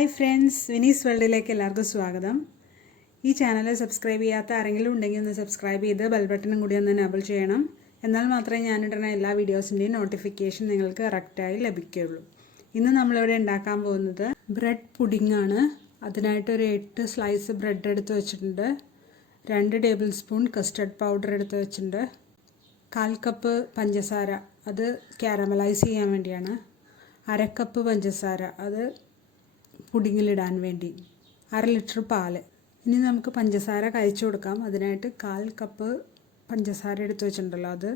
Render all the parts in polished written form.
Hi friends, Vinees വേൾഡിലേക്ക് എല്ലാവർക്കും സ്വാഗതം. ഈ ചാനൽ സബ്സ്ക്രൈബ് ചെയ്യാത്ത ആരെങ്കിലും ഉണ്ടെങ്കിൽ ഒന്ന് സബ്സ്ക്രൈബ് ചെയ്ത് ബെൽ ബട്ടണും കൂടി ഒന്ന് എനേബിൾ ചെയ്യണം. എന്നാൽ മാത്രമേ ഞാനിടുന്ന എല്ലാ വീഡിയോസിൻ്റെയും നോട്ടിഫിക്കേഷൻ നിങ്ങൾക്ക് കറക്റ്റായി ലഭിക്കുകയുള്ളൂ. ഇന്ന് നമ്മളിവിടെ ഉണ്ടാക്കാൻ പോകുന്നത് ബ്രെഡ് പുഡിംഗ് ആണ്. അതിനായിട്ട് ഒരു 8 സ്ലൈസ് ബ്രെഡ് എടുത്ത് വെച്ചിട്ടുണ്ട്. 2 ടേബിൾ സ്പൂൺ കസ്റ്റർഡ് പൗഡർ എടുത്ത് വെച്ചിട്ടുണ്ട്. 1/4 കപ്പ് പഞ്ചസാര, അത് കാരമലൈസ് ചെയ്യാൻ വേണ്ടിയാണ്. 1/2 കപ്പ് പഞ്ചസാര, അത് പുഡിങ്ങിലിടാൻ വേണ്ടി. 1/2 ലിറ്റർ പാല്. ഇനി നമുക്ക് പഞ്ചസാര കഴിച്ചു കൊടുക്കാം. അതിനായിട്ട് 1/4 കപ്പ് പഞ്ചസാര എടുത്ത് വെച്ചിട്ടുണ്ടല്ലോ, അത്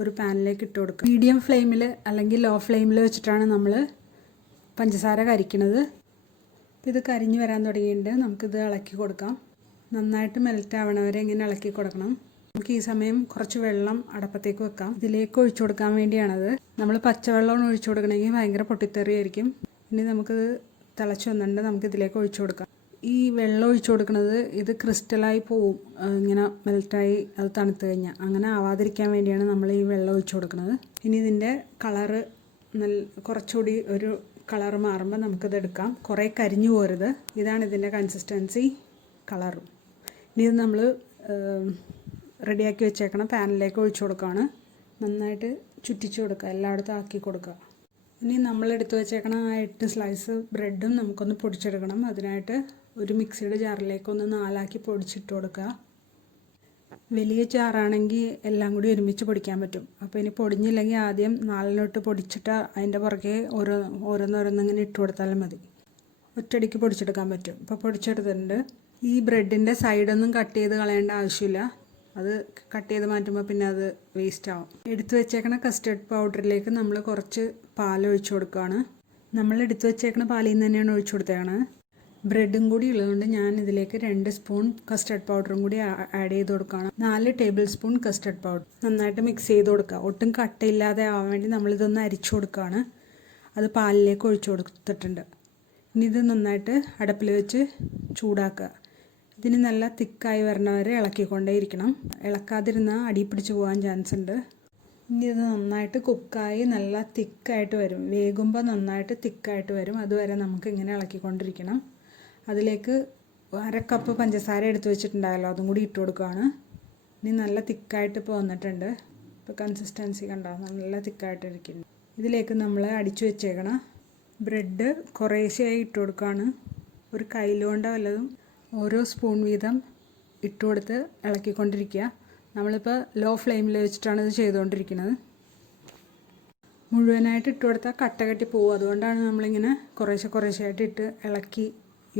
ഒരു പാനിലേക്ക് ഇട്ട് കൊടുക്കാം. മീഡിയം ഫ്ലെയിമിൽ അല്ലെങ്കിൽ ലോ ഫ്ലെയിമിൽ വെച്ചിട്ടാണ് നമ്മൾ പഞ്ചസാര കരിക്കുന്നത്. ഇത് കരിഞ്ഞ് വരാൻ തുടങ്ങിയിട്ടുണ്ട്. നമുക്കിത് ഇളക്കി കൊടുക്കാം. നന്നായിട്ട് മെൽറ്റ് ആവണവരെ ഇങ്ങനെ ഇളക്കി കൊടുക്കണം. നമുക്ക് ഈ സമയം കുറച്ച് വെള്ളം അടപ്പത്തേക്ക് വെക്കാം. ഇതിലേക്ക് ഒഴിച്ചു കൊടുക്കാൻ വേണ്ടിയാണത്. നമ്മൾ പച്ചവെള്ളമാണ് ഒഴിച്ചു കൊടുക്കണമെങ്കിൽ ഭയങ്കര പൊട്ടിത്തെറിയായിരിക്കും. ഇനി നമുക്കിത് തിളച്ച് വന്നിട്ട് നമുക്ക് ഇതിലേക്ക് ഒഴിച്ചു കൊടുക്കാം. ഈ വെള്ളം ഒഴിച്ചു കൊടുക്കുന്നത് ഇത് ക്രിസ്റ്റലായി പോവും, ഇങ്ങനെ മെൽറ്റായി അത് തണുത്ത് കഴിഞ്ഞാൽ. അങ്ങനെ ആവാതിരിക്കാൻ വേണ്ടിയാണ് നമ്മൾ ഈ വെള്ളം ഒഴിച്ചു കൊടുക്കുന്നത്. ഇനി ഇതിൻ്റെ കളറ് കുറച്ചുകൂടി ഒരു കളറ് മാറുമ്പോൾ നമുക്കിത് എടുക്കാം. കുറേ കരിഞ്ഞു പോരുത്. ഇതാണ് ഇതിൻ്റെ കൺസിസ്റ്റൻസി, കളറും. ഇനി ഇത് നമ്മൾ റെഡിയാക്കി വെച്ചേക്കണം പാനിലേക്ക് ഒഴിച്ചു കൊടുക്കുകയാണ്. നന്നായിട്ട് ചുറ്റിച്ച് കൊടുക്കുക, എല്ലായിടത്തും ആക്കി കൊടുക്കുക. ഇനി നമ്മൾ എടുത്തു വെച്ചേക്കണ ആ 8 സ്ലൈസ് ബ്രെഡും നമുക്കൊന്ന് പൊടിച്ചെടുക്കണം. അതിനായിട്ട് ഒരു മിക്സിയുടെ ജാറിലേക്കൊന്ന് 4 ആക്കി പൊടിച്ചിട്ട് കൊടുക്കുക. വലിയ ജാറാണെങ്കിൽ എല്ലാം കൂടി ഒരുമിച്ച് പൊടിക്കാൻ പറ്റും. അപ്പോൾ ഇനി പൊടിഞ്ഞില്ലെങ്കിൽ ആദ്യം 4 പൊടിച്ചിട്ട് അതിൻ്റെ പുറകെ ഓരോന്നോരോന്നിങ്ങനെ ഇട്ട് കൊടുത്താലും മതി. ഒറ്റയടിക്ക് പൊടിച്ചെടുക്കാൻ പറ്റും. ഇപ്പോൾ പൊടിച്ചെടുത്തിട്ടുണ്ട്. ഈ ബ്രെഡിൻ്റെ സൈഡൊന്നും കട്ട് ചെയ്ത് കളയേണ്ട ആവശ്യമില്ല. അത് കട്ട് ചെയ്ത് മാറ്റുമ്പോൾ പിന്നെ അത് വേസ്റ്റ് ആവും. എടുത്തു വെച്ചേക്കണ കസ്റ്റർഡ് പൗഡറിലേക്ക് നമ്മൾ കുറച്ച് പാൽ ഒഴിച്ചു കൊടുക്കുകയാണ്. നമ്മൾ എടുത്തു വെച്ചേക്കണ പാലിൽ നിന്ന് തന്നെയാണ് ഒഴിച്ചു കൊടുത്തേക്കണത്. ബ്രെഡും കൂടി ഉള്ളതുകൊണ്ട് ഞാൻ ഇതിലേക്ക് 2 സ്പൂൺ കസ്റ്റർഡ് പൗഡറും കൂടി ആഡ് ചെയ്ത് കൊടുക്കുകയാണ്. 4 ടേബിൾ സ്പൂൺ കസ്റ്റർഡ് പൗഡർ നന്നായിട്ട് മിക്സ് ചെയ്ത് കൊടുക്കുക. ഒട്ടും കട്ടയില്ലാതെ ആവാൻ വേണ്ടി നമ്മളിതൊന്ന് അരിച്ചു കൊടുക്കുകയാണ്. അത് പാലിലേക്ക് ഒഴിച്ചു കൊടുത്തിട്ടുണ്ട്. ഇനി ഇത് നന്നായിട്ട് അടുപ്പിൽ വെച്ച് ചൂടാക്കുക. ഇതിന് നല്ല തിക്കായി വരണവരെ ഇളക്കിക്കൊണ്ടേയിരിക്കണം. ഇളക്കാതിരുന്നാൽ അടി പിടിച്ച് പോകാൻ ചാൻസ് ഉണ്ട്. ഇനി ഇത് നന്നായിട്ട് കുക്കായി നല്ല തിക്കായിട്ട് വരും. വേകുമ്പോൾ നന്നായിട്ട് തിക്കായിട്ട് വരും. അതുവരെ നമുക്ക് ഇങ്ങനെ ഇളക്കിക്കൊണ്ടിരിക്കണം. അതിലേക്ക് 1/2 കപ്പ് പഞ്ചസാര എടുത്ത് വെച്ചിട്ടുണ്ടായല്ലോ, അതും കൂടി ഇട്ട് കൊടുക്കുകയാണ്. ഇനി നല്ല തിക്കായിട്ട് ഇപ്പോൾ വന്നിട്ടുണ്ട്. ഇപ്പോൾ കൺസിസ്റ്റൻസി കണ്ടോ, നല്ല തിക്കായിട്ടിരിക്കുന്നു. ഇതിലേക്ക് നമ്മൾ അടിച്ചു വെച്ചേക്കണം ബ്രെഡ് കുറേശ്ശെയായി ഇട്ട് കൊടുക്കുകയാണ്. ഒരു കയ്യിലുകൊണ്ട് വല്ലതും ഓരോ സ്പൂൺ വീതം ഇട്ട് കൊടുത്ത് ഇളക്കിക്കൊണ്ടിരിക്കുക. നമ്മളിപ്പോൾ ലോ ഫ്ലെയിമിൽ വെച്ചിട്ടാണ് ഇത് ചെയ്തുകൊണ്ടിരിക്കുന്നത്. മുഴുവനായിട്ട് ഇട്ട് കൊടുത്താൽ കട്ട കെട്ടി പോകും. അതുകൊണ്ടാണ് നമ്മളിങ്ങനെ കുറേശ്ശെയായിട്ട് ഇട്ട് ഇളക്കി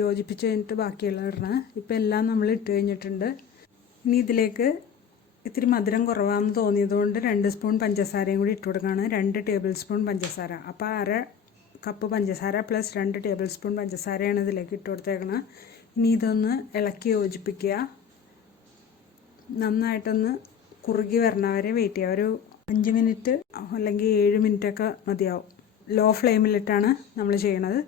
യോജിപ്പിച്ച് കഴിഞ്ഞിട്ട് ബാക്കിയുള്ളത് ഇടണം. ഇപ്പോൾ എല്ലാം നമ്മൾ ഇട്ട് കഴിഞ്ഞിട്ടുണ്ട്. ഇനി ഇതിലേക്ക് ഇത്തിരി മധുരം കുറവാണെന്ന് തോന്നിയതുകൊണ്ട് 2 സ്പൂൺ പഞ്ചസാരയും കൂടി ഇട്ട് കൊടുക്കുകയാണ്. 2 ടേബിൾ സ്പൂൺ പഞ്ചസാര. അപ്പോൾ 1/2 കപ്പ് പഞ്ചസാര പ്ലസ് 2 ടേബിൾ സ്പൂൺ പഞ്ചസാരയാണ് ഇതിലേക്ക് ഇട്ട് കൊടുത്തേക്കണം. ഇനി ഇതൊന്ന് ഇളക്കി യോജിപ്പിക്കുക. നന്നായിട്ടൊന്ന് കുറുകി വരണവരെ വെയിറ്റ് ചെയ്യുക. ഒരു 5 മിനിറ്റ് അല്ലെങ്കിൽ 7 മിനിറ്റൊക്കെ മതിയാവും. ലോ ഫ്ലെയിമിലിട്ടാണ് നമ്മൾ ചെയ്യണത്.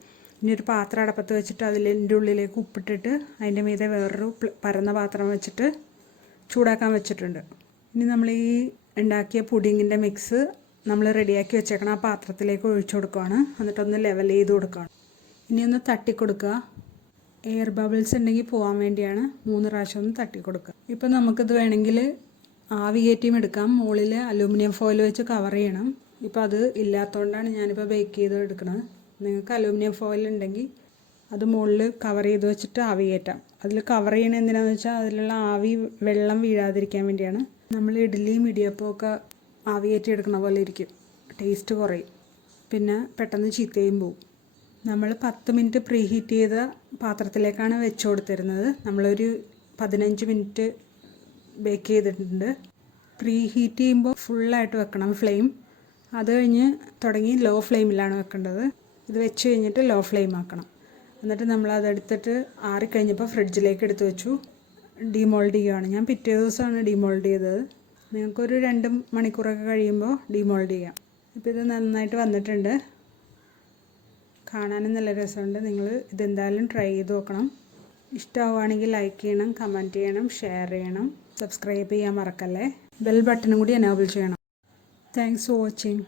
ഇനി ഒരു പാത്രം അടപ്പത്ത് വെച്ചിട്ട് അതിൻ്റെ ഉള്ളിലേക്ക് ഉപ്പിട്ടിട്ട് അതിൻ്റെ മീതെ വേറൊരു പരന്ന പാത്രം വെച്ചിട്ട് ചൂടാക്കാൻ വെച്ചിട്ടുണ്ട്. ഇനി നമ്മൾ ഈ ഉണ്ടാക്കിയ പുഡിങ്ങിൻ്റെ മിക്സ് നമ്മൾ റെഡിയാക്കി വെച്ചേക്കണം ആ പാത്രത്തിലേക്ക് ഒഴിച്ചു കൊടുക്കുകയാണ്. എന്നിട്ടൊന്ന് ലെവൽ ചെയ്ത് കൊടുക്കുകയാണ്. ഇനി ഒന്ന് തട്ടി കൊടുക്കുക. എയർ ബബിൾസ് ഉണ്ടെങ്കിൽ പോകാൻ വേണ്ടിയാണ് 3 പ്രാവശ്യം ഒന്ന് തട്ടി കൊടുക്കുക. ഇപ്പം നമുക്കിത് വേണമെങ്കിൽ ആവി കയറ്റിയും എടുക്കാം. മുകളിൽ അലൂമിനിയം ഫോയിൽ വെച്ച് കവർ ചെയ്യണം. ഇപ്പോൾ അത് ഇല്ലാത്തതുകൊണ്ടാണ് ഞാനിപ്പോൾ ബേക്ക് ചെയ്ത് എടുക്കുന്നത്. നിങ്ങൾക്ക് അലൂമിനിയം ഫോയിൽ ഉണ്ടെങ്കിൽ അത് മുകളിൽ കവർ ചെയ്ത് വെച്ചിട്ട് ആവി കയറ്റാം. അതിൽ കവർ ചെയ്യണത് എന്തിനാണെന്ന് വെച്ചാൽ അതിലുള്ള ആവി വെള്ളം വീഴാതിരിക്കാൻ വേണ്ടിയാണ്. നമ്മൾ ഇഡ്ഡലിയും ഇടിയപ്പവും ഒക്കെ ആവി കയറ്റി എടുക്കണ പോലെ ഇരിക്കും. ടേസ്റ്റ് കുറയും, പിന്നെ പെട്ടെന്ന് ചീത്തയും പോവും. നമ്മൾ 10 മിനിറ്റ് പ്രീ ഹീറ്റ് ചെയ്ത പാത്രത്തിലേക്കാണ് വെച്ച് കൊടുത്തിരുന്നത്. നമ്മളൊരു 15 മിനിറ്റ് ബേക്ക് ചെയ്തിട്ടുണ്ട്. പ്രീ ഹീറ്റ് ചെയ്യുമ്പോൾ ഫുള്ളായിട്ട് വെക്കണം ഫ്ലെയിം. അത് കഴിഞ്ഞ് തുടങ്ങി ലോ ഫ്ലെയിമിലാണ് വെക്കേണ്ടത്. ഇത് വെച്ച് കഴിഞ്ഞിട്ട് ലോ ഫ്ലെയിം ആക്കണം. എന്നിട്ട് നമ്മളതെടുത്തിട്ട് ആറിക്കഴിഞ്ഞപ്പോൾ ഫ്രിഡ്ജിലേക്ക് എടുത്ത് വെച്ചു. ഡീമോൾഡ് ചെയ്യുകയാണ്. ഞാൻ പിറ്റേ ദിവസമാണ് ഡീമോൾഡ് ചെയ്തത്. നിങ്ങൾക്കൊരു 2 മണിക്കൂറൊക്കെ കഴിയുമ്പോൾ ഡീമോൾഡ് ചെയ്യാം. ഇപ്പോൾ ഇത് നന്നായിട്ട് വന്നിട്ടുണ്ട്. കാണാനും നല്ല രസമുണ്ട്. നിങ്ങൾ ഇതെന്തായാലും ട്രൈ ചെയ്ത് നോക്കണം. ഇഷ്ടമാവുകയാണെങ്കിൽ ലൈക്ക് ചെയ്യണം, കമൻറ്റ് ചെയ്യണം, ഷെയർ ചെയ്യണം, സബ്സ്ക്രൈബ് ചെയ്യാൻ മറക്കല്ലേ. ബെൽ ബട്ടണും കൂടി എനേബിൾ ചെയ്യണം. Thanks for watching.